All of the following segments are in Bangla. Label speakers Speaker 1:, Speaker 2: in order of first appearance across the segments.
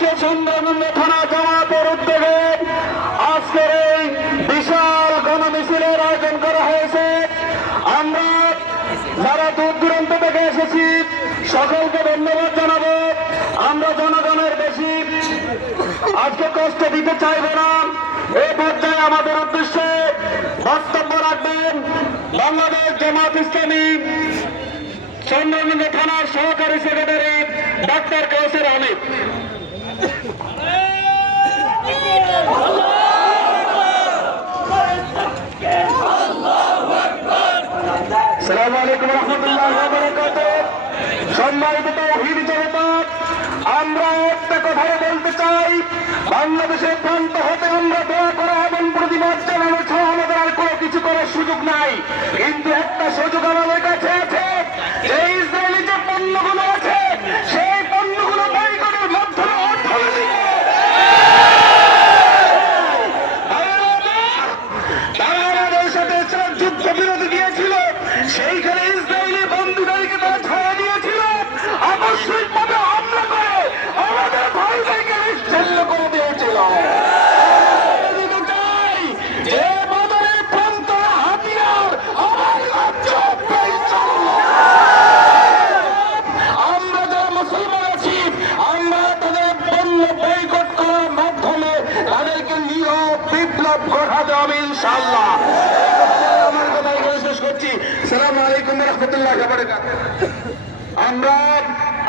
Speaker 1: আজকে চন্দ্রনন্দ থানা জামাতের উদ্যোগে আজকের এই বিশাল গণমিছিলের আয়োজন করা হয়েছে। আমরা যারা দূর দূরান্ত থেকে এসেছি, সকলকে ধন্যবাদ জানাব। আমরা জনগণের বেশি আজকে কষ্ট দিতে চাইব না। এই পর্যায়ে আমাদের উদ্দেশ্যে বক্তব্য রাখবেন বাংলাদেশ জামাত ইসলামী চন্দ্রনন্দ থানার সহকারী সেক্রেটারি ডাক্তার কৌশল রহমতুল্লাহ আমরা একটা কথাই বলতে চাই বাংলাদেশের প্রান্ত হতে আমরা দোয়া করা এবং প্রতিবাদ জানানো ছাড়া কোনো কিছু করার সুযোগ নাই কিন্তু একটা সুযোগ আমাদের কাছে আছে যে ইসরায়েলি যে পণ্যগুলো আছে সেই পণ্যগুলো বয়কটের মাধ্যমে অর্থনৈতিক তারা আমাদের সাথে চার যুদ্ধ বিরতি দিয়েছিল সেইখানে ইসরায়েলি বন্ধুদেরকে তারা ছাড়া দিয়েছিল আকস্মিকভাবে হামলা করে আমাদের ভাই ভাইকে নিশ্চিন্ন করে দিয়েছিল বলতে চাই, যে বদলের প্রান্ত হাতিয়ার আমার রাজ্য আমরা যারা মুসলমান আছি আমরা তাদের বৈকট করার মাধ্যমে তাদেরকে নীরব বিপ্লব ঘটাতে হবে ইনশাল্লাহ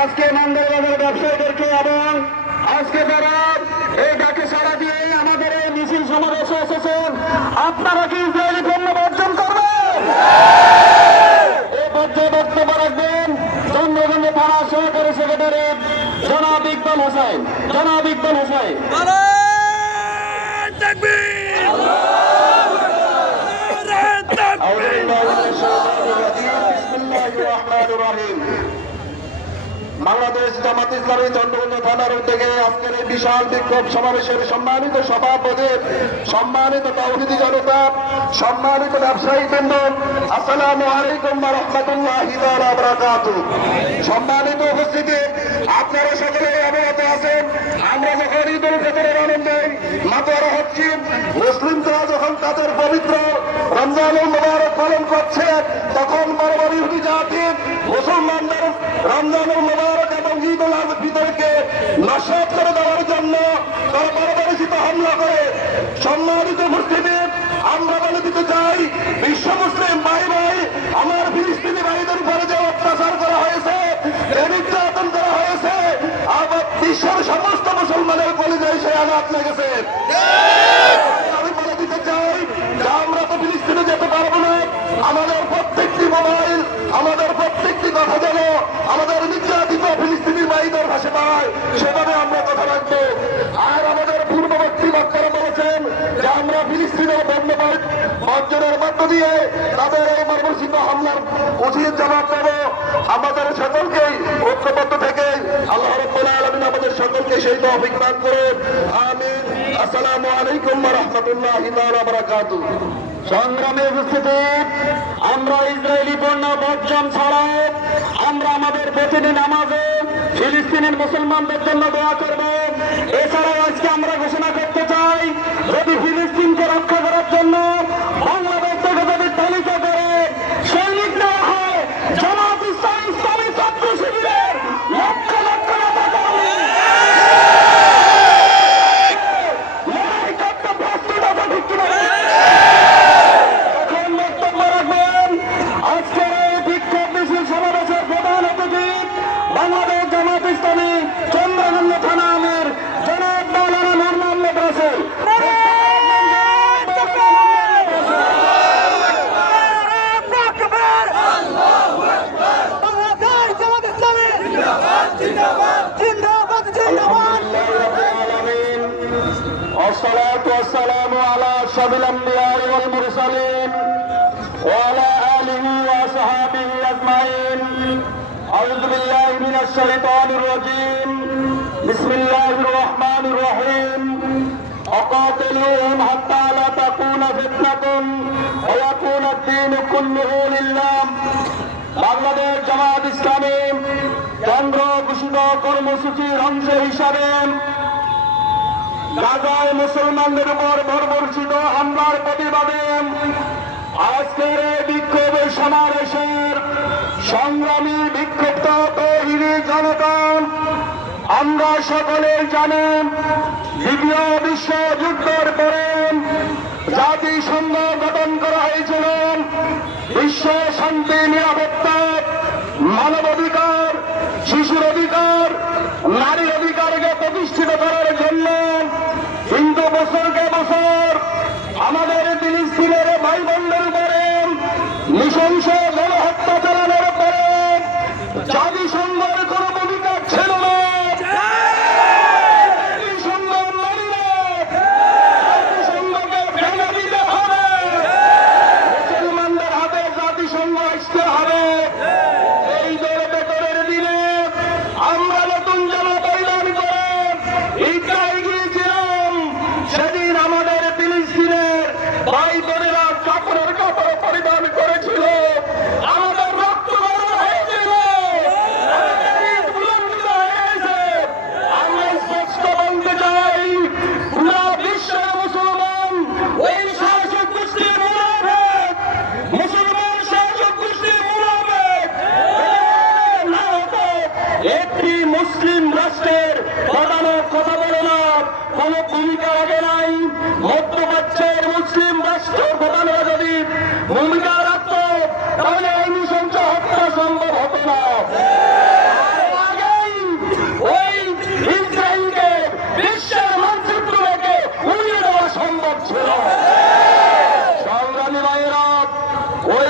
Speaker 1: আজকে আজকে এই সারা দিয়ে আমাদের আপনারা কি ইসরায়েলি পণ্য বর্জন করবেন এই পর্যায়ে বক্তব্য রাখবেন চন্দ্রগঞ্জ থানা সহকারী সেক্রেটারি হোসেন। জনাব ইকবাল হোসেন। বাংলাদেশ জামাত ইসলামী চন্দ্রগঞ্জ থানার উদ্যোগে আজকের এই বিশাল বিক্ষোভ সমাবেশের সম্মানিত সভাপতি, সম্মানিত তৌহিদি জনতা, সম্মানিত ব্যবসায়ী বৃন্দ, আসসালামু আলাইকুম রহমতুল্লাহ সম্মানিত উপস্থিতি, আপনারা সকলে অবগত আছেন, আমরা যখন ঈদ উল ফিতরের আনন্দে মাতোয়ারা হচ্ছি, মুসলিমরা যখন তাদের পবিত্র রমজানুল মুবারক পালন করছে, তখন ইহুদি জাতি মুসলমানদের রমজানুল মুবারক এবং ঈদ উল ফিতরকে নশট করে দেওয়ার জন্য তারা হামলা করে। সম্মানিত উপস্থিতি, আমরা বলে দিতে চাই, বিশ্ব মুসলিম ভাই ভাই, আমার ফিলিস্তিনি ভাইদের উপরে যে অত্যাচার করা হয়েছে নির্যাতন করা হয়েছে, আবার বিশ্বের সমস্ত মুসলমানের কলিজায় সে আঘাত লেগেছে আমি বলে দিতে চাই যে আমরা তো ফিলিস্তিনে যেতে পারব না আমাদের প্রত্যেকটি মোবাইল আমাদের প্রত্যেকটি কথা যেন আমাদের নির্যাতিত ফিলিস্তিনি ভাষে পায় সেভাবে আমরা কথা রাখব। আর আমাদের পূর্ববর্তী বক্তারা বলেছেন যে আমরা ফিলিস্তিনের বন্যবাদ বর্জনের মধ্য দিয়ে তাদের এই মর্মসিত হামলার উচিত জবাব দেব। আমাদের সকলকেই ঐক্যবদ্ধ থেকে আল্লাহ রব্বুল আলমিন আমাদের সকলকে সেই তৌফিক দান করুন। আমিন। আসসালামু আলাইকুম রাহমাতুল্লাহি ওয়া বারাকাতুহু। সংগ্রামে উপস্থিতি, আমরা ইসরায়েলি পণ্য বর্জন ছাড়াও আমরা আমাদের প্রতিদিন নামাজে ফিলিস্তিনের মুসলমানদের জন্য দোয়া করবে। এছাড়াও আজকে আমরা ঘোষণা করতে والسلام على أشرف الأنبياء والمرسلين وعلى آله وأصحابه أجمعين أعوذ بالله من الشيطان الرجيم بسم الله الرحمن الرحيم وقاتلوهم حتى لا تكون فتنة ويكون الدين كله لله বাংলাদেশ জামাত ইসলামী কেন্দ্র ঘোষিত কর্মসূচির অংশ হিসাবে গাজায় মুসলমানদের উপর বর্বরচিত হামলার প্রতিবাদে আজকের এই বিক্ষোভ সমাবেশের সংগ্রামী বিক্ষুব্ধ তহিনী জনতা, আমরা সকলে জানেন, দ্বিতীয় বিশ্বযুদ্ধের পরে জাতিসংঘ গঠন করা হয়েছিল। বিশ্ব শান্তি, নিরাপত্তা, মানবাধিকার শিশুর অধিকার নারীর অধিকারকে প্রতিষ্ঠিত করার জন্য কিন্তু বছরকে বছর আমাদের ফিলিস্তিনের ভাই বোনদের উপরে নৃশংস গণহত্যা চালানোর পরে জাতিসংঘের কোন ভূমিকা ছিল না জাতিসংঘ মানি না জাতিসংঘকে ভেঙে দিতে হবে মুসলমানদের হাতে জাতিসংঘ আসতে হবে এই দল বেতনের দিনে আমরা নতুন জামা পরিধান করে ঈদগাহে গিয়েছিলাম সেদিন আমাদের ফিলিস্তিনের ভাই বোনেরা, কাপড়ের কাপড় পরিধান করেছিল। আমাদের রক্ত হয়েছিল। আমরা স্পষ্ট বলতে ওই শাসক গোষ্ঠীর মুনাফেক, মুসলমান শাসক গোষ্ঠীর মুনাফেক। একটি মুসলিম রাষ্ট্রের প্রধানও কথা বলে না কোন ভূমিকা রাখে নাই মধ্যপ্রাচ্যের মুসলিম রাষ্ট্র প্রধানরা যদি ভূমিকা রাখত তাহলে এই নৃশংস হত্যা সম্ভব হতো না আর আগেই ওই ইসরায়েলকে বিশ্বের মানচিত্র থেকে উড়িয়ে দেওয়া সম্ভব ছিল সংগ্রামী ভাইয়েরা ওই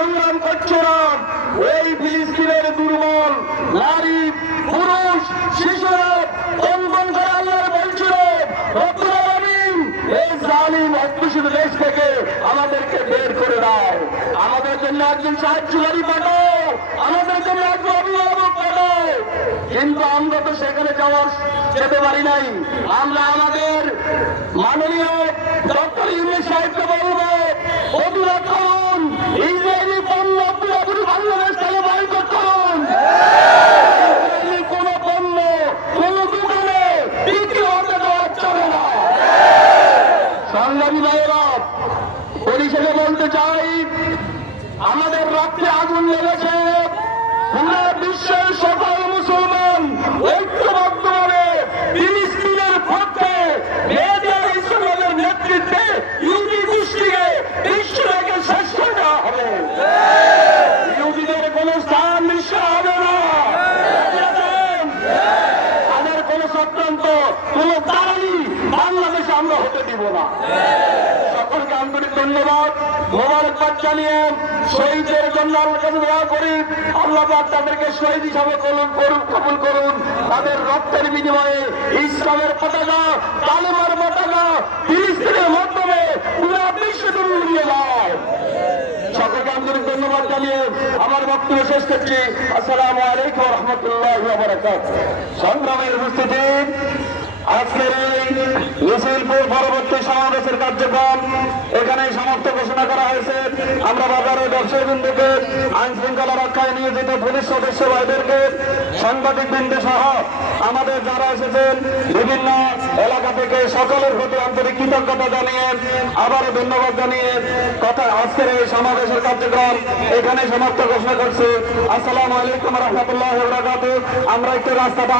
Speaker 1: সংগ্রাম করছ না ওই ফিলিস্তিনের দুর্বল নারী, পুরুষ, শিশুরা কম্পন করে আল্লাহ বলছিল আমাদের জন্য একজন কিন্তু আমরা তো সেখানে পারি নাই। আমরা আমাদের মাননীয় ডক্টর ইউনিট সাহেবকে প্রতিরোধ করুন ইসরায়েলি পণ্য পুরোপুরি বাংলাদেশ থেকে বয়কট করুন ইসরায়েলি কোন পণ্য কোন দোকানে বিক্রি হতে দেওয়া চলে না সংগ্রামী ভাইয়েরা পরিষেবা বলতে চাই আমাদের রক্তে আগুন লেগেছে পুরো বিশ্বের সকল মুসলমান ঐক্যবদ্ধভাবে ফিলিস্তিনের পক্ষে মেয়েদের ইসলামের নেতৃত্বে ইউদি গোষ্ঠীকে বিশ্ব থেকে শেষ করে দেওয়া হবে ইহুদিদের কোন স্থান বিশ্ব হবে না তাদের কোন চক্রান্ত কোন দালালি বাংলাদেশে আমরা হতে দিব না সকলকে আন্তরিক ধন্যবাদ। মোবারকবাদ জানিয়ে শহীদদের জন্য আল্লাহ দোয়া করি। আল্লাহ তাদেরকে শহীদ হিসাবে কবুল করুন কবুল করুন। তাদের রক্তের বিনিময়ে ইসলামের পতাকা তালিমার পতাকা, ফিলিস্তিনের মাধ্যমে পুরো বিশ্ব উড়িয়ে সকলকে আন্তরিক ধন্যবাদ জানিয়ে আমার বক্তব্য শেষ করছি। আসসালামু আলাইকুম রহমতুল্লাহ সংগ্রামের উপস্থিতি আজকের এই মিছিলপুর পরবর্তী সমাবেশের কার্যক্রম এখানে সমাপ্ত ঘোষণা করা হয়েছে। আমরা বাজারের ব্যবসায়ী বিন্দুকে আইন শৃঙ্খলা রক্ষায় নিয়োজিত পুলিশ সদস্য ভাইদেরকে সাংবাদিক বিন্দু সহ আমাদের যারা এসেছেন, বিভিন্ন এলাকা থেকে সকলের প্রতি আন্তরিক কৃতজ্ঞতা জানিয়ে আবারও ধন্যবাদ জানিয়ে কথা আজকের এই সমাবেশের কার্যক্রম এখানে সমাপ্ত ঘোষণা করছি। আসসালামু আলাইকুম রহমতুল্লাহ আমরা একটু রাস্তাটা